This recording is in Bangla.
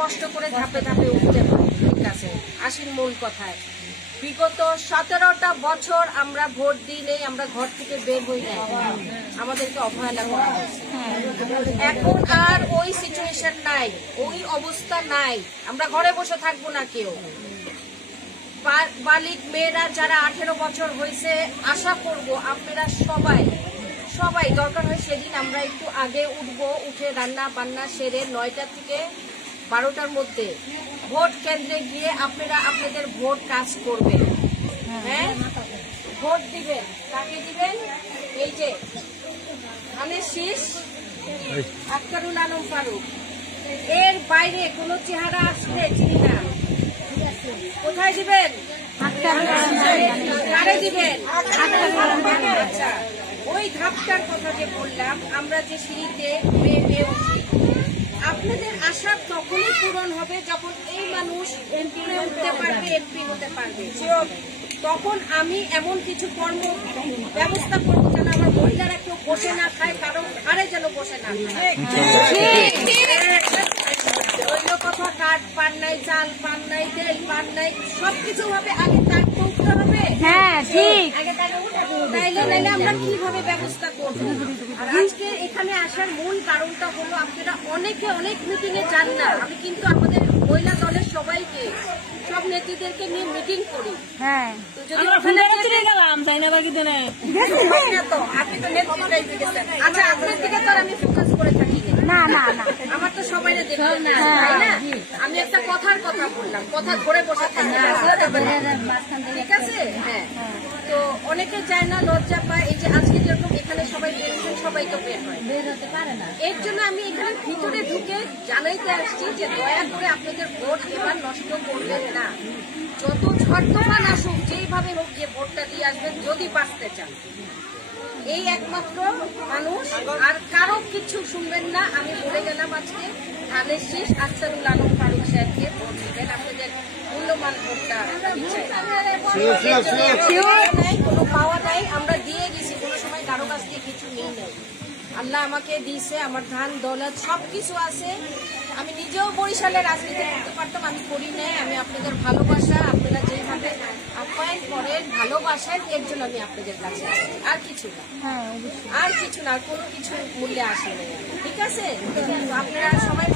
কষ্ট করে ধাপে ধাপে উঠতে হয়। ঠিক আছে, আসির মূল কথায় বিগত 17টা বছর আমরা ভোট দিই নেই, আমরা ঘর থেকে বের হই নাই, আমাদেরকে অবহেলা করা হয়েছে। এখন আর ওই সিচুয়েশন নাই, ওই অবস্থা নাই, আমরা ঘরে বসে থাকবো না কেউ। বালিক মেয়েরা যারা 18 বছর হয়েছে, আশা করব আপনারা সবাই সবাই দরকার হয় সেদিন আমরা একটু আগে উঠবো, উঠে রান্না বান্না সেরে 9টা থেকে 12টার মধ্যে ভোট কেন্দ্রে গিয়ে আপনারা আপনাদের ভোট কাজ করবেন। হ্যাঁ, ভোট দিবেন। কাকে দিবেন? এই যে ধানের শীষ আক্তারুল আলম ফারুক, এর বাইরে কোনো চেহারা আসলে চিনি না। কোথায় দিবেন? কারে দিবেন? আচ্ছা, ওই ধাপটার কথা যে বললাম, আমরা যে সিঁড়িতে বেয়ে উঠি, আপনাদের আশা তখনই পূরণ হবে যখন এই মানুষ এমপি উঠতে পারবে, এমপি হতে পারবে। তখন আমি এমন কিছু কর্ম ব্যবস্থা করবো যেন আমার মহিলারা কেউ বসে না খায়, কারণ ঘরে যেন বসে না খায়। অন্য কথা, কাঠ পান নাই, চাল পান নাই, তেল পান নাই, সবকিছু ভাবে আগে তার উঠতে হবে। হ্যাঁ, ঠিক। নাইলে আমরা কিভাবে ব্যবস্থা করবো? আর আজকে এখানে আসার মূল কারণটা হলো, আপনারা অনেকে অনেক মিটিং এ যান না। আমি কিন্তু আমাদের মহিলা দলের সবাইকে, সব নেত্রীদেরকে নিয়ে মিটিং করি। হ্যাঁ, তো যদি আপনি তো নেত্রীরাই গেছেন। আচ্ছা, আপনার দিকে তো আমি ফোকাস করে থাকি না, না না, আমার তো সবাই দেখতে, তাই না? আমি একটা কথার কথা বললাম, কথা ধরে বসে থাকি, ঠিক আছে? হ্যাঁ, তো অনেকে চায় না, লজ্জা পায়। এই যে আজকে যেরকম এখানে সবাই বেরোচ্ছেন, সবাই তো বের হয়, বের হতে পারে না। এর জন্য আমি এখানে ভিতরে ঢুকে জানাইতে আসছি যে দয়া করে আপনাদের ভোট এবার নষ্ট করবেন না। যত ঝড় তুফান আসুক, যেইভাবে হোক, যে ভোটটা দিয়ে আসবেন যদি বাঁচতে চান। এই একমাত্র মানুষ, আর কারো কিছু শুনবেন না। আমি বলে গেলাম আজকে ধানের শীষ আক্তারুল আলম ফারুক সাহেবকে ভোট দিবেন, আপনাদের মূল্যবান ভোটটা। কোনো পাওয়া নাই, আমরা দিয়ে দিছি, কোনো সময় কারো কাছ দিয়ে কিছু নেই নাই। আল্লাহ আমাকে দিয়েছে, আমার ধান দৌলত সবকিছু আছে। আমি নিজেও বরিশালে রাজনীতি করতে পারতাম, আমি করি নাই। আমি আপনাদের ভালোবাসা, আপনারা যেভাবে আপ্যায়ন করেন, ভালোবাসেন, এর জন্য আমি আপনাদের কাছে আসছি, আর কিছু না। আর কিছু না, কোনো কিছু মূল্যে আসে না। ঠিক আছে, আপনারা সবাই